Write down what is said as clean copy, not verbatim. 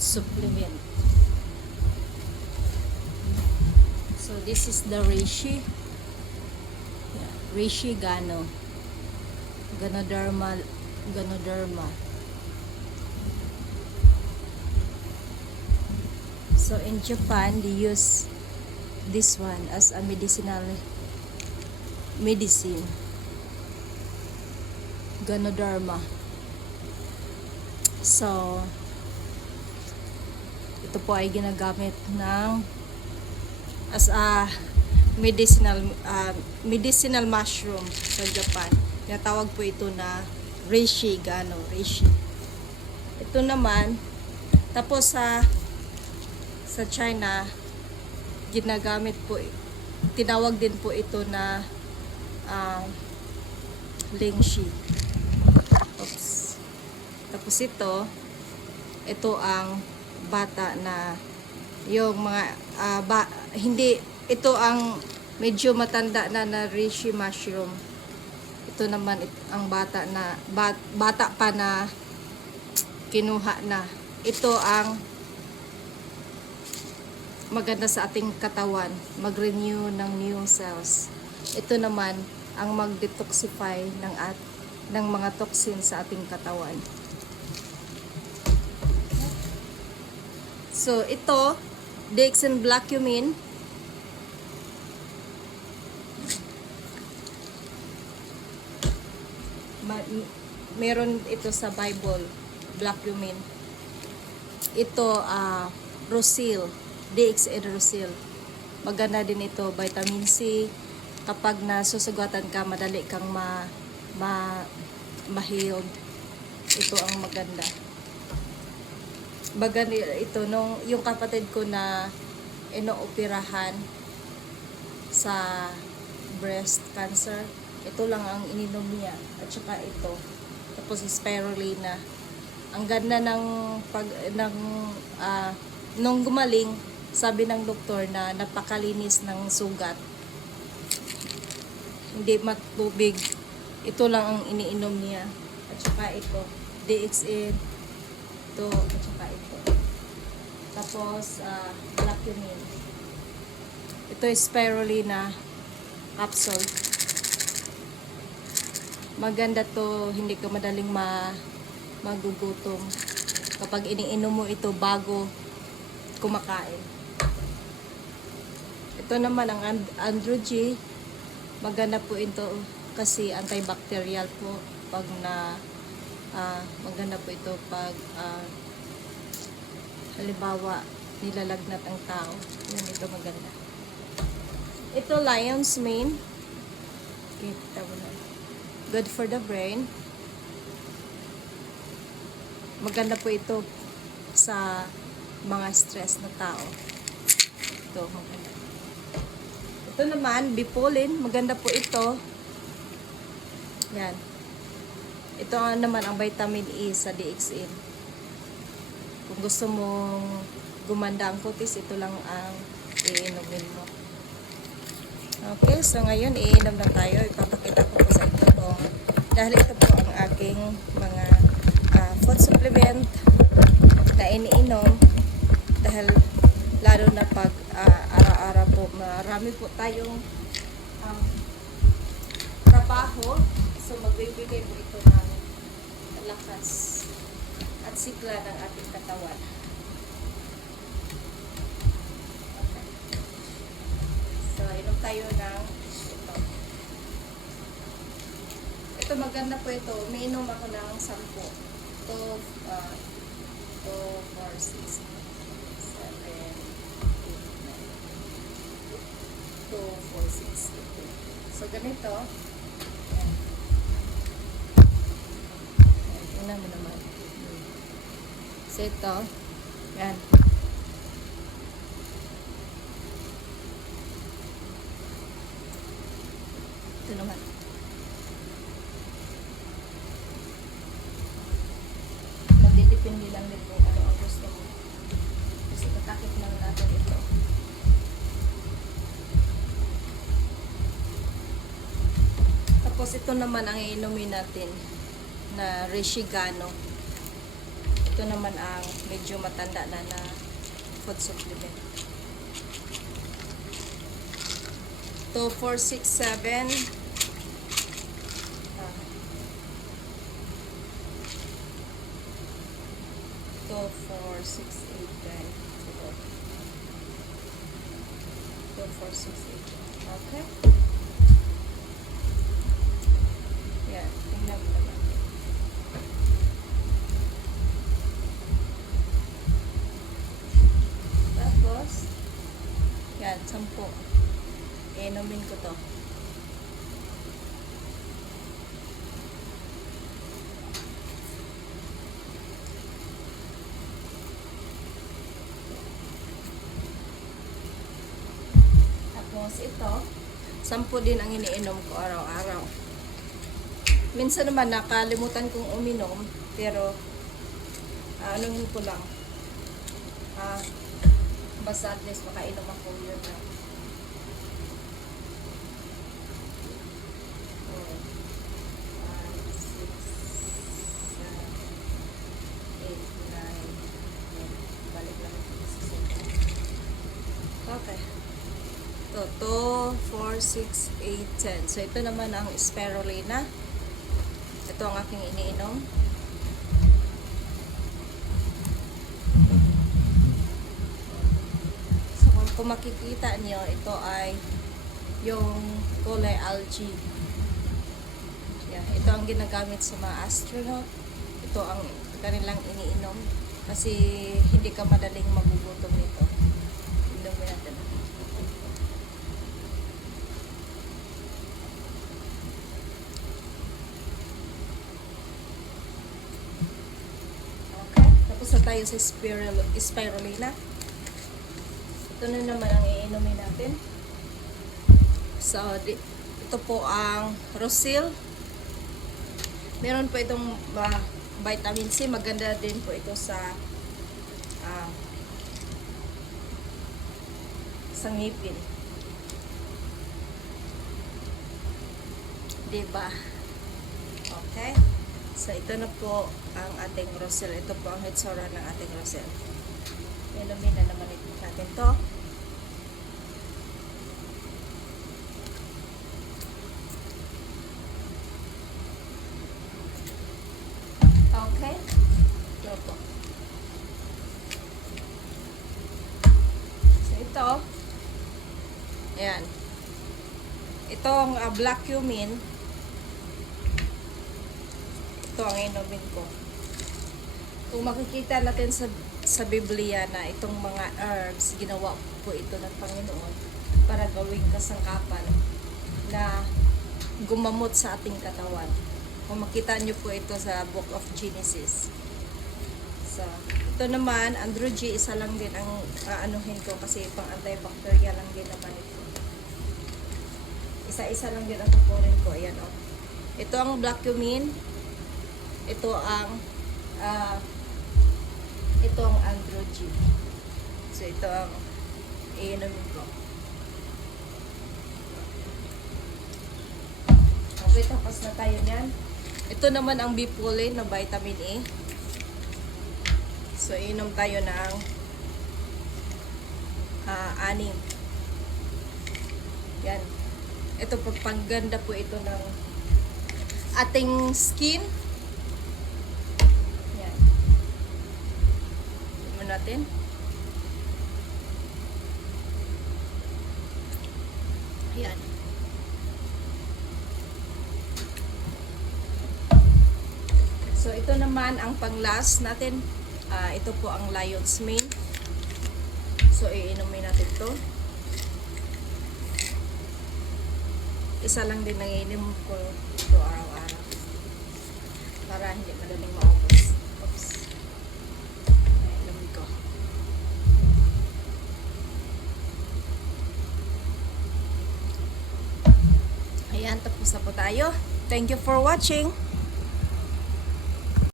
food supplement. So this is the reishi. Yeah, reishi Gano. Ganoderma. So in Japan, they use this one as a medicine. Ganoderma. So ito po ay ginagamit ng as a medicinal mushroom sa Japan. Tinatawag po ito na reishi Gano, reishi. Ito naman, tapos sa China, ginagamit po, tinawag din po ito na lingshi. Oops. Tapos ito ang bata na yung mga hindi, ito ang medyo matanda na reishi mushroom. Ito naman ang bata pa na kinuha na. Ito ang maganda sa ating katawan, mag-renew ng new cells. Ito naman ang mag-detoxify ng mga toxin sa ating katawan. So ito, dexamethasone. Meron ito sa Bible, Blackcumin. Ito Rosil, Rosil. Maganda din ito, vitamin C. Kapag nasusugatan ka, madali kang ma-healed. Ito ang maganda. Maganda ito yung kapatid ko na inooperahan sa breast cancer. Ito lang ang ininom niya. At saka ito. Tapos spirulina. Ang ganda nung gumaling, sabi ng doktor na napakalinis ng sugat. Hindi matubig. Ito lang ang iniinom niya. At saka ito. DXA. Ito. At saka ito. Tapos, Blackcumin. Ito is spirulina capsule. Maganda to, hindi ka madaling magugutom kapag iniinom mo ito bago kumakain. Ito naman ang Androgy. Maganda po ito kasi antibacterial po pag maganda po ito pag halimbawa nilalagnat ang tao. Yan, ito maganda. Ito Lion's Mane. Kita mo na. Good for the brain. Maganda po ito sa mga stress na tao. Ito, maganda. Ito naman, Bipolin. Maganda po ito. Yan. Ito naman ang vitamin E sa DXN. Kung gusto mong gumanda ang kutis, ito lang ang iinumin mo. Okay, so ngayon iinom na tayo. Ipapakita ko po sa inyo dahil ito po ang aking mga food supplement na iniinom dahil lalo na pag araw-araw po marami po tayong trabaho, so magbibigay po ito ng lakas at sigla ng ating katawan. Okay. So inom tayo ng ito maganda po ito. Umiinom ako ng 10. 2, 4, 6, 7, 8, 9. 2, 4, 6, 8. So ganito. Ayan. Tingnan mo naman. So ito. Yan. Ito naman. Depende lang din kung ano ang gusto mo. Kasi katakit lang natin ito. Tapos ito naman ang iinumin natin na reishi Gano. Ito Ito naman ang medyo matanda na food supplement. Ito 4, 6, 7. 2, 4, 6, 8, 10. 2, 4, 6, 8. Okay? Yan. Tingnan mo naman. Tapos, yan. 10. Inumin ko to. Tapos ito, 10 din ang iniinom ko araw-araw. Minsan naman nakalimutan kong uminom, pero anuhin ko lang. Basta at least makainom ako yun na. 5, 6, 7, 8, 9, 10. Balik lang ito. Okay. Ito, 2, 4, 6, 8, 10. So, ito naman ang spirulina. Ito ang aking iniinom. So, kung makikita niyo, ito ay yung kulay algae. Yeah, ito ang ginagamit sa mga astronaut. Ito ang kanilang iniinom. Kasi hindi ka madaling magugutom nito. Inumin natin. Tapos na tayo sa spirulina. Ito na naman ang iinumin natin. So, ito po ang Rosil. Meron po itong vitamin C. Maganda din po ito sa ngipin. Diba? Okay. So, ito na po ang ating Rosil. Ito po ang hitsura ng ating Rosil. Inumin na naman natin to. Okay. Ito po. So, ito. Ayan. Itong black cumin. Ito ang inumin ko. Kung makikita natin sa Biblia na itong mga herbs, ginawa po ito ng Panginoon para gawing kasangkapan na gumamot sa ating katawan. Kung makita nyo po ito sa Book of Genesis. So, ito naman, Androgy, isa lang din ang aanuhin ko kasi pang antibacterial lang din naman ito. Isa-isa lang din ang tukurin ko. Ayan, oh. Ito ang black cumin. Ito ang Androgy. So, ito ang iinumin ko. Okay, tapos na tayo niyan. Ito naman ang Bipulin na vitamin A. So, iinom tayo ng 6. Yan. Ito, pagganda po ito ng ating skin. Yan. Tignan natin. Yan. So, ito naman ang pang-last natin. Ito po ang Lion's Mane. So, iinumin natin to. Isa lang din nangiinom ko ito araw-araw. Para hindi madaling maubos. Oops. Iinumin ko. Ayan, tapos na po tayo. Thank you for watching.